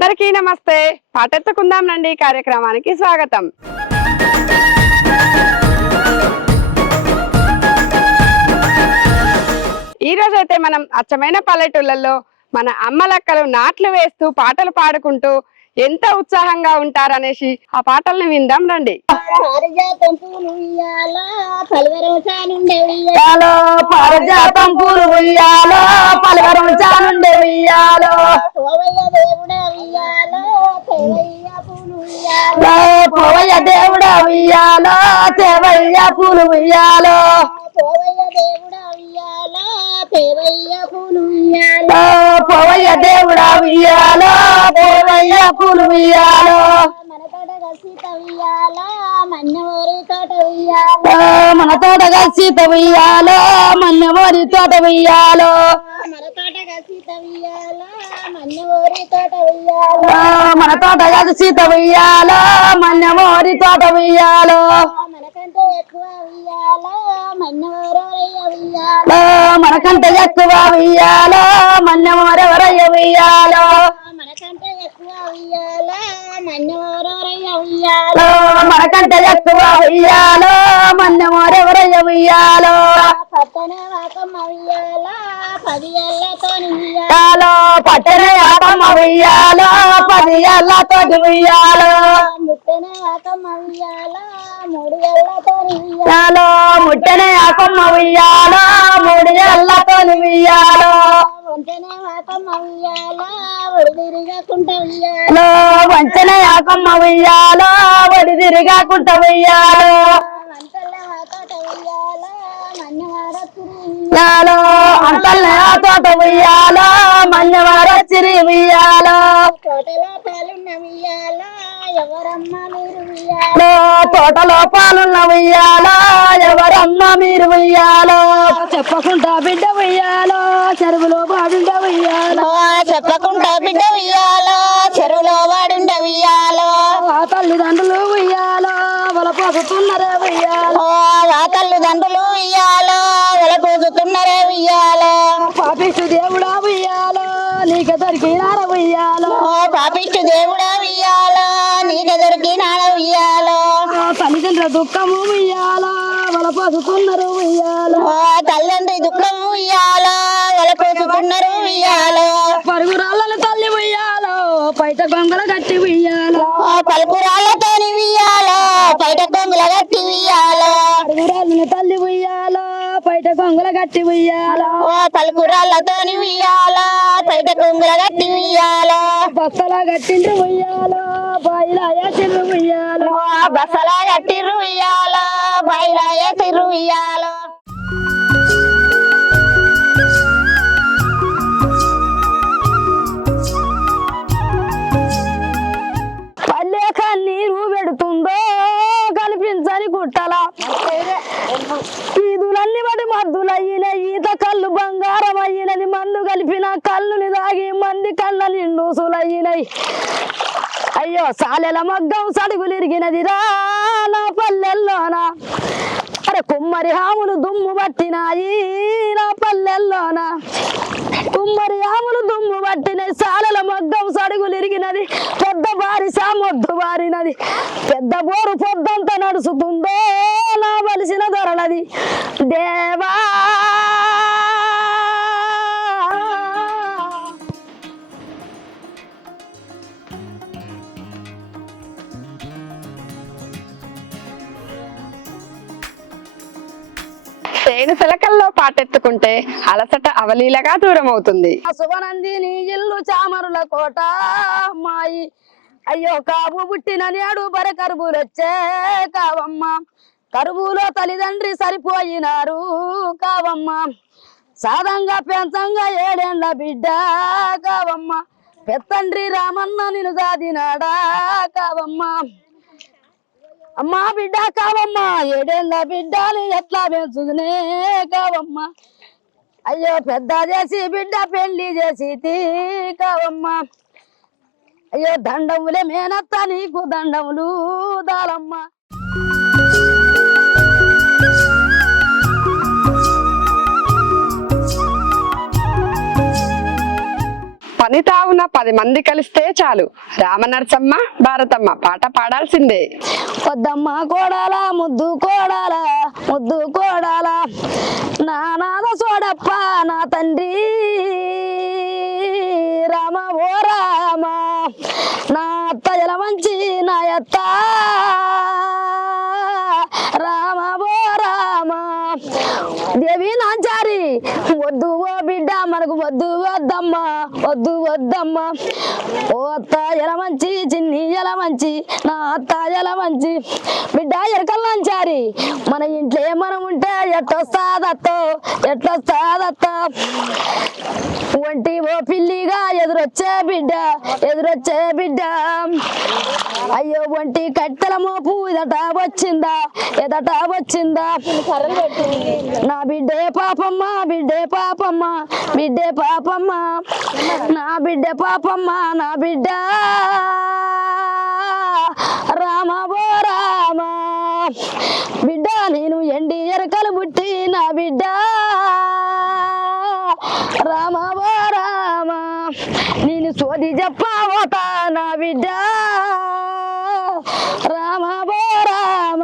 అందరికీ నమస్తే. పాటెత్తుకుందాం రండి కార్యక్రమానికి స్వాగతం. ఈ రోజైతే మనం అచ్చమైన పల్లెటూళ్ళల్లో మన అమ్మలక్కలు నాట్లు వేస్తూ పాటలు పాడుకుంటూ ఎంత ఉత్సాహంగా ఉంటారనేసి ఆ పాటల్ని విందాం రండి. పారిజాతం పూలు ఉయ్యాలో పలువరం చానుండే ఉయ్యాలో పారిజాతం పూలు ఉయ్యాలో పలువరం చానుండే ఉయ్యాలో పోవయ్య దేవుడా ఉయ్యాలో తేవయ్య పూలు ఉయ్యాలో పోవయ్య దేవుడా ఉయ్యాలో తేవయ్య పూలు ఉయ్యాలో పోవయ్య దేవుడా ఉయ్యాలో తేవయ్య పూలు ఉయ్యాలో పోవయ్య దేవుడా ఉయ్యాలో తేవయ్య పూలు ఉయ్యాలో మన తోట కలిసి తవ్యాలో మన్నవరి తోట ఉయ్యాలో మన తోట కలిసి తవ్యాలో మన్నవరి తోట ఉయ్యాలో మన తోట కలిసి తవ్యాలో మన్నవరి తోట ఉయ్యాలో మన తోట కలిసి తవ్యాలో మన్నవరి తోట ఉయ్యాలో మనకంటే ఎక్కువ ఉయ్యాలో మన్నవరయ్య ఉయ్యాలో మనకంటే ఎక్కువ ఉయ్యాలో మన్నెవరెవరయ్య ఉయ్యాలో మనకంటే ఎక్కువ ఉయ్యాలో మన్నవరయ్య ఉయ్యాలో మనకంటే ఎక్కువ ఉయ్యాలో మన్నెవరెవరయ్య ఉయ్యాలో పట్టణ వాకమ్మ ఉయ్యాలో 10 ఏళ్లతో ఉయ్యాలో పట్టణ ఆపమ్మ ఉయ్యాలో 10 ఏళ్లతోటి ఉయ్యాలో ముట్టెన వాకమ్మ ఉయ్యాలో 3 ఏళ్లతో ఉయ్యాలో ముట్టెన ఆపమ్మ ఉయ్యాలో 3 ఏళ్లతోని ఉయ్యాలో వంతెన వాకమ్మ ఉయ్యాలో ఒడిదిరిగాకుంట ఉయ్యాలో వంచన ఆకమ్మ ఉయ్యాలో వడి తిరిగాకుంట ఉయ్యాలో వంతెల వాకట ఉయ్యాలో మన్నవారత్తురు ఉయ్యాలో అంతల్నే ఆ తోట ఉయ్యాలో మన్నవారచ్చిరి ఉయ్యాలో తోటలో పాలున్న ఉయ్యాలో ఎవరమ్మ మీరు ఉయ్యాలో తోటలో పాలున్న ఉయ్యాలో ఎవరమ్మ మీరు ఉయ్యాలో చెప్పకుండా బిడ్డ ఉయ్యాలో చెరువులో బాడుండ ఉయ్యాలో చెప్పకుండా బిడ్డ ఉయ్యాలో చెరువులో వాడుండ ఉయ్యాలో ఆ తల్లిదండ్రులు ఉయ్యాలో వలపోతున్నారే ఉయ్యాలో ఆ తల్లిదండ్రులు ఉయ్యాలో వెలపోతున్నారే ఉయ్యాలో పాపిస్తు దేవుడా ఉయ్యాలో నీకు దొరికినార ఉయ్యాలో పాపిష్టు దేవుడా ఉయ్యాలో నీకు దొరికినాడ ఉయ్యాలో తల్లిదండ్రుల దుఃఖము ఉయ్యాలో వలపోతున్నారు ఉయ్యాలో తల్లిదండ్రి దుఃఖం ఉయ్యాలో వెలపోతున్నారు ఉయ్యాలో పరుగురాళ్ళ తల్లి ఉయ్యాలో పైట గొంగల గట్టి ఉయ్యాలో పలుపురాళ్ళతోని ఉయ్యాలో బయట కొంగుల గట్టి ఉయ్యాలో పరుగురాళ్ళని తల్లి ఉయ్యాలో పైట గొంగల గట్టి ఉయ్యాలో పలుపురాళ్ళతోని ఉయ్యాలో బయట కొంగుల గట్టి ఉయ్యాలో బస్తలా గట్టిండ్రు ఉయ్యాలో బాయిలా వేసిండ్రు ఉయ్యాలో బసలా గట్టిర్రు ఉయ్యాలో బయలా వేసిర్రు ఉయ్యాలో పల్లె కన్నీరు పెడుతుందో కనిపించని గుట్టల ఈదులన్నీ బడి మద్దులయ్యిన ఈత కళ్ళు బంగారం అయ్యినది మందు కలిపిన కళ్ళుని దాగి మంది కళ్ళ నిండుసులయ్యినాయి అయ్యో సాలెల మగ్గం సడుగులు ఇరిగినది రా నా పల్లెల్లోనా అరే కుమ్మరి హాములు దుమ్ము పట్టినాయి నా పల్లెల్లోనా కుమ్మరి హాములు దుమ్ము పట్టినాయి సాలెల మగ్గం సడుగులు ఇరిగినది పెద్ద బారి సామొద్దు బారినది పెద్ద బోరు పొద్దంతా నడుచుతుందో నా వలసిన దొరలది దేవా తేనె శిలకల్లో పాటెత్తుకుంటే అలసట అవలీలగా దూరం అవుతుంది. శుభనంది నీ ఇల్లు చామరుల కోట మాయి అయ్యో కావు పుట్టిన నేడు బర కరుబులొచ్చే కావమ్మ కరుబులో తల్లిదండ్రి సరిపోయినారు కావమ్మ సాదంగా పెంచంగా 7 ఏళ్ల బిడ్డ కావమ్మ పెత్తండ్రి రామన్న నిన్ను దాదినాడా కావమ్మ అమ్మా బిడ్డ కావమ్మ 7 ఏళ్ల బిడ్డని ఎట్లా పెంచుదునే కావమ్మ అయ్యో పెద్ద చేసి బిడ్డ పెళ్లి చేసి కావమ్మ అయ్యో దండములే మేనత్త నీకు దండములు దాలమ్మ పని తావు ఊరున 10 మంది కలిస్తే చాలు రామనరసమ్మ భారతమ్మ పాట పాడాల్సిందే. వద్దమ్మ కోడాల ముద్దు కోడాల ముద్దు కోడాల నా నాద సోడప్ప నా తండ్రి రామ ఓ రామ నా అత్త జల మంచి నా అత్త రామ ఓ రామ దేవి నాంచారి వద్దు ఓ బిడ్డ మనకు వద్దు వద్దమ్మ వద్దు వద్దమ్మ ఓ అత్త ఎల మంచి చిన్ని ఎల మంచి నా అత్త ఎల మంచి బిడ్డ ఎరకల్ నాంచారి మన ఇంట్లో మనం ఉంటే ఎట్టొస్తాదత్తో ఎట్టొస్తాదత్తో ఒంటి ఓ పిల్లిగా ఎదురొచ్చే బిడ్డ ఎదురొచ్చే బిడ్డ అయ్యో ఒంటి కట్టెల మోపు ఎదట వచ్చిందా ఎదట వచ్చిందా నా బిడ్డే పాపమ్మ బిడ్డే పాపమ్మ బిడ్డే పాపమ్మ నా బిడ్డ పాపమ్మ నా బిడ్డ రామ ఓ రామ బిడ్డ నేను ఎండి ఎరకలు పుట్టి నా బిడ్డ రామ ఓ రామ నేను సోది చెప్పవతా నా బిడ్డ రామ ఓ రామ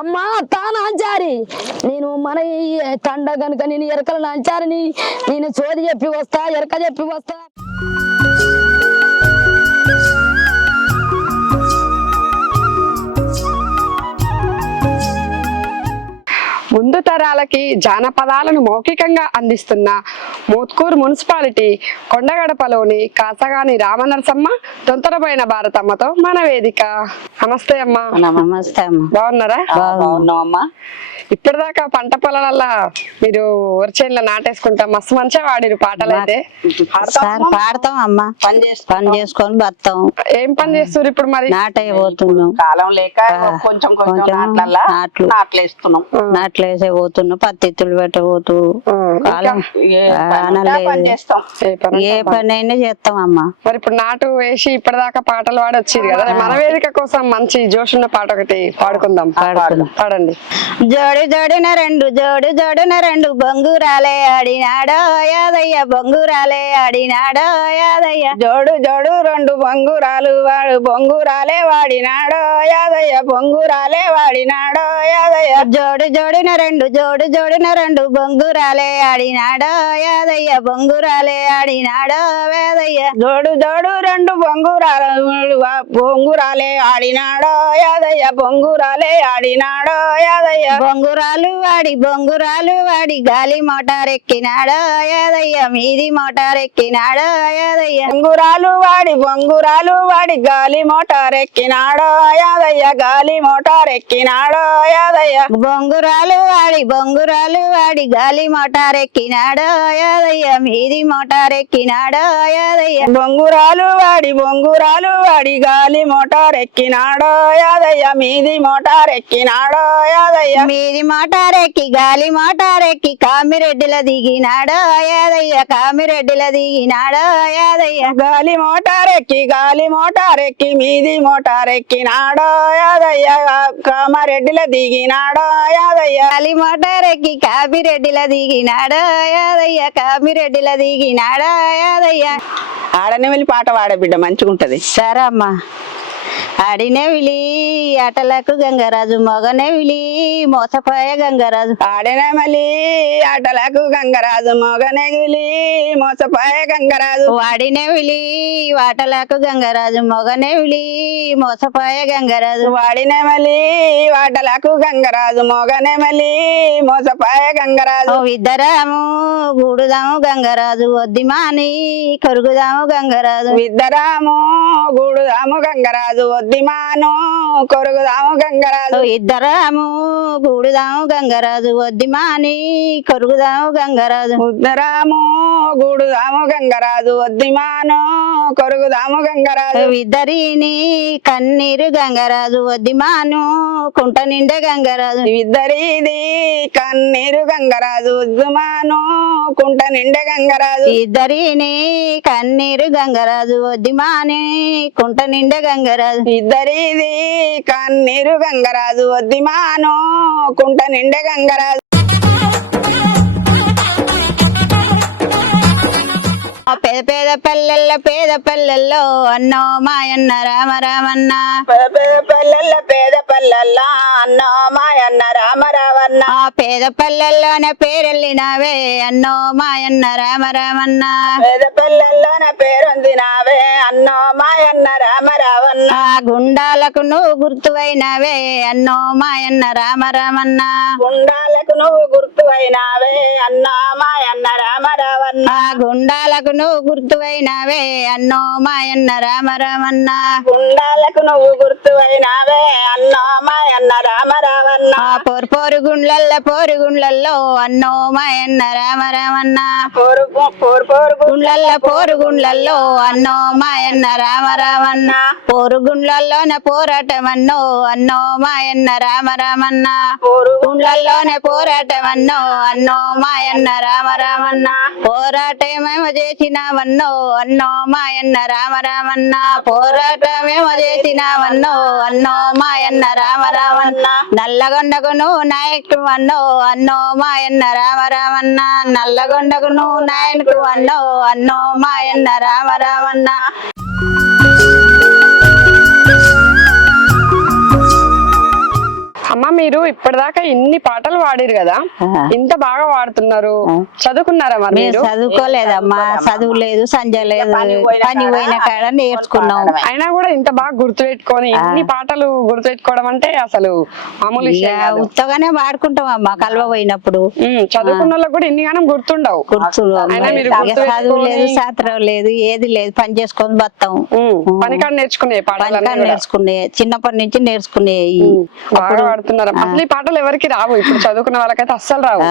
అమ్మా తానాంచారి నేను మన తండ కనుక నేను ఎరకల నాంచారిని నేను సోది చెప్పి వస్తా ఎరక చెప్పి వస్తా. ముందు తరాలకి జానపదాలను మౌఖికంగా అందిస్తున్న మోత్కూరు మున్సిపాలిటీ కొండగడపలోని కాసగాని రామనరసమ్మ తొంతరపోయిన భారతమ్మతో మన వేదిక. నమస్తే అమ్మా. నమస్తే అమ్మ. బాగున్నారా? బాగున్నామమ్మా. ఇప్పటిదాకా పంట పొలాల మీరు వరిచేనులో నాటేసుకుంటా మస్తు మంచిగా వాడిరు పాటలు అయితే. పాడతాం అమ్మా, పని చేసుకొని బతాం. ఏం పని చేస్తారు ఇప్పుడు? మరి నాటైపోతున్నాం, కాలం లేక కొంచెం కొంచెం నాట్లేస్తున్నాం. నాట్లేసే పోతున్నాం, పత్తిత్తులు పెట్టబోతు కాలం ఏ పని అయినా చేస్తాం అమ్మా. మరి ఇప్పుడు నాటు వేసి ఇప్పటిదాకా పాటలు పాడి వచ్చేది కదా, మన వేదిక కోసం మంచి జోష్ ఉన్న పాట ఒకటి పాడుకుందాం. పాడండి. జోడు జోడున రెండు జోడు జోడున రెండు బొంగురాలే ఆడినాడో యాదయ్య బొంగురాలే ఆడినాడో యాదయ్య జోడు జోడు రెండు బొంగురాలు వాడు బొంగురాలే వాడినాడో యాదయ్య బొంగురాలే వాడినాడో యాదయ్య జోడు జోడున రెండు జోడు జోడున రెండు బొంగురాలే ఆడినాడో యాదయ్య బొంగురాలే ఆడినాడో వేదయ్య జోడు జోడు రెండు బొంగురాలు బొంగురాలే ఆడినాడో యాదయ్య బొంగురాలే ఆడినాడో యాదయ్య బొంగురాలు వాడి గాలి మోటార్ ఎక్కినాడో యాదయ్య మీది మోటార్ ఎక్కినాడో యాదయ్య బొంగురాలు వాడి గాలి మోటార్ ఎక్కినాడో యాదయ్య గాలి మోటార్ ఎక్కినాడో యాదయ్య బొంగురాలు వాడి గాలి మోటార్ ఎక్కినాడో యాదయ్య మీది మోటార్ ఎక్కినాడో యాదయ్య బొంగురాలు వాడి గాలి మోటార్ ఎక్కినాడో యాదయ్య మీది మోటార్ ఎక్కినాడో యాదయ్య మీది మోటార్ ఎక్కి గాలి మోటార్ ఎక్కి కామిరెడ్డిల దిగినాడో యాదయ్య కామిరెడ్డిల దిగినాడో యాదయ్య గాలి మోటార్ ఎక్కి మీది మోటార్ ఎక్కినాడో యాదయ్య కామారెడ్డిల దిగినాడో యాదయ్య గాలి మోటార్ ఎక్కి కామిరెడ్డిల దిగినాడో యాదయ్య కామిరెడ్డిల దిగినాడో యాదయ్య ఆడనే వెళ్ళి పాట పాడ బిడ్డ మంచిగుంటది. సరే అమ్మా. ఆడినవిలి ఆటలకు గంగరాజు మొగనవిలి మోసపోయ గంగరాజు ఆడినమలి ఆటలకు గంగరాజు మొగనెగిలి మోసపోయ గంగరాజు వాడినవిలి వాటలకు గంగరాజు మొగనవిలి మోసపోయ గంగరాజు వాడినమలి వాటలకు గంగరాజు మొగనెమలి మోసపోయ గంగరాజు ఇద్దరాము గూడుదాము గంగరాజు వద్దిమాని కరుగుదాము గంగరాజు ఇద్దరాము గూడుదాము గంగరాజు వద్దిమాను కొరుగుదాము గంగరాజు ఇద్దరాము గూడుదాము గంగరాజు వద్దిమాని కొరుగుదాము గంగరాజు ఇద్దరాము గూడుదాము గంగరాజు వద్దిమాను కొరుగుదాము గంగరాజు ఇద్దరిని కన్నీరు గంగరాజు వద్దిమాను కుంట నిండే గంగరాజు ఇద్దరిది కన్నీరు గంగరాజు వద్దిమాను కుంట నిండే గంగరాజు ఇద్దరిని కన్నీరు గంగరాజు వద్దిమాని కుంట నిండే గంగరాజు ఇద్దరిది కన్నీరు గంగరాజు వద్దిమాను కుంట నిండే గంగరాజు పేద పల్లెల్లో అన్నో మాయన్న రామ రామన్న పేద పల్లెల్లో అన్నో మాయన్న రామ రామన్న పేద పల్లెల్లోనే పేరెళ్ళినావే అన్నో మాయన్న రామ రామన్న పేద పల్లెల్లోన పేరొందినావే అన్నో మాయన్న రామ రామన్న గుండాలకు నువ్వు గుర్తువైనావే అన్నో మాయన్న రామ రామన్న గుండాలకు నువ్వు గుర్తువైనావే అన్నో మాయన్న రామ రామన్న గుండాలకు నువ్వు గుర్తువైనావే అన్నో మాయన్న రామ రామన్న గుండాలకు నువ్వు గుర్తువైనావే అన్నో మాయన్న రామ రామన్న పోరు గుండ్లల్లో అన్నో మాయన్న రామ రామన్న గుండ్లల్లో అన్నో మాయన్న రామ రామన్న పోరుగుండ్లలోనే పోరాటమన్నో అన్నో మాయన్న రామ రామన్న గుండ్లలోనే పోరాటమన్నో అన్నో మాయన్న రామ రామన్న పోరాటమేమో చేసినావన్నో అన్నో మాయన్న రామ రామన్న పోరాటమేమో చేసినావన్నో అన్నో మాయన్న రామ రామన్న నల్లగొండకు నువ్వు నాయకుడు అన్నో అన్నో మాయన్న రామ రామన్న నల్లగొండకు నువ్వు నాయకుడు అన్నో అన్నో మాయన్న రామ రామన్న అమ్మ మీరు ఇప్పటిదాకా ఇన్ని పాటలు పాడిరు కదా, ఇంత బాగా పాడుతున్నారు, చదువుకున్నారా మరి మీరు? చదువుకోలేదమ్మా, చదువు లేదు, సంజ లేదు, పని పోయిన కాడ నేర్చుకున్నాం. అయినా కూడా ఇంత బాగా గుర్తుపెట్టుకొని ఇన్ని పాటలు గుర్తుపెట్టుకోవడం అంటే అసలు మామూలు విషయం కాదు. ఉత్తగానే పాడుకుంటాం అమ్మా కలవ పోయినప్పుడు. చదువుకున్న వాళ్ళకి కూడా ఇన్ని గానం గుర్తుండవు. అయినా మీరు చదువు లేదు, శాస్త్రం లేదు, ఏది లేదు, పని చేసుకొని బతాం. పనికాడ నేర్చుకునే పాటలు నేర్చుకునే, చిన్నప్పటి నుంచి నేర్చుకునే. పాడుతున్నారు అసలు ఈ పాటలు ఎవరికి రావు, ఇప్పుడు చదువుకున్న వాళ్ళకైతే అస్సలు రావు.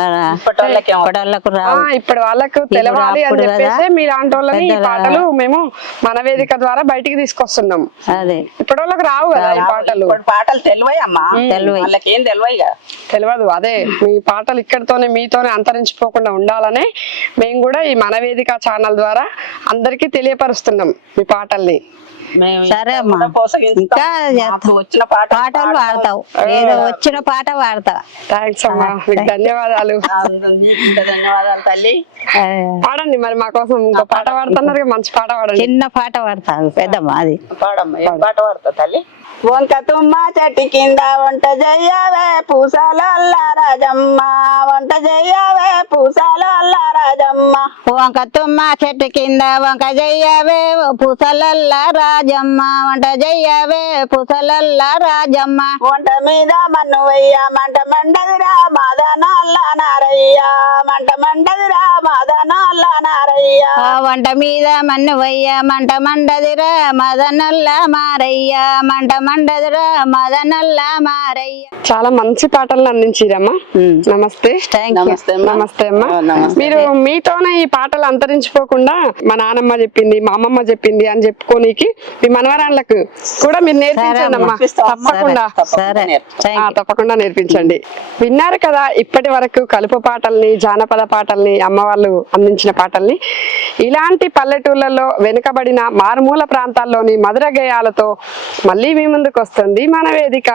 ఇప్పుడు వాళ్ళకు తెలవాలి అని చెప్పేసి మీలాంటి వాళ్ళని ఈ పాటలు మేము మన వేదిక ద్వారా బయటికి తీసుకొస్తున్నాం. అదే ఇప్పుడు వాళ్ళకి రావు కదా ఈ పాటలు. పాటలు తెలివై అమ్మా, వాళ్ళకేం తెలియదు. అదే మీ పాటలు ఇక్కడితోనే మీతోనే అంతరించిపోకుండా ఉండాలనే మేము కూడా ఈ మన వేదిక ఛానల్ ద్వారా అందరికీ తెలియపరుస్తున్నాం మీ పాటల్ని. సరే అమ్మా, ఇంకా వచ్చిన పాటలు పాడతావు, ఏదో వచ్చిన పాట పాడతా. థ్యాంక్స్ అమ్మా, మీకు ధన్యవాదాలు. ధన్యవాదాలు తల్లి. పాడండి మరి మా కోసం ఇంకో పాట పాడుతున్నారు, మంచి పాట పాడండి. చిన్న పాట పాడతావు పెద్దమ్మా, అది పాడమ్మా. ఏం పాట పాడతా తల్లి? వంక తుమ్మ చెట్టు కింద వంట చెయ్యవే పూసాల రాజమ్మ, వంట చెయ్యవే పూసాల రాజమ్మ. వంక తుమ్మ చెట్టు కింద వంక చెయ్యవే పూసలల్ల రాజమ్మ, వంట చెయ్యవే పూసలల్ల రాజమ్మ. వంట మీద మన్ను వెయ్య మంట మండదిరా మాదనల్ల నారయ్య, మంట మండదిరా మాదనల్ల నారయ్య. వంట మీద మన్ను వెయ్య మంట మండదిరా మదనల్ల మారయ్య, మంట మండదిరా మదనల్ల మారయ్య. చాలా మంచి పాటలను అందించిరమ్మా. నమస్తే. నమస్తే అమ్మా. మీరు మీతోనే ఈ పాటలు అంతరించిపోకుండా మా నానమ్మ చెప్పింది, మా అమ్మమ్మ చెప్పింది అని చెప్పుకోనికి మీ మనవరాళ్ళకు కూడా మీరు నేర్పించండి అమ్మా. తప్పకుండా నేర్పించండి. విన్నారు కదా ఇప్పటి వరకు కలుపు పాటల్ని, జానపద పాటల్ని, అమ్మ వాళ్ళు అందించిన పాటల్ని. ఇలాంటి పల్లెటూళ్ళలో వెనుకబడిన మారుమూల ప్రాంతాల్లోని మధుర గేయాలతో మళ్ళీ మీ ముందుకు వస్తుంది మన వేదిక.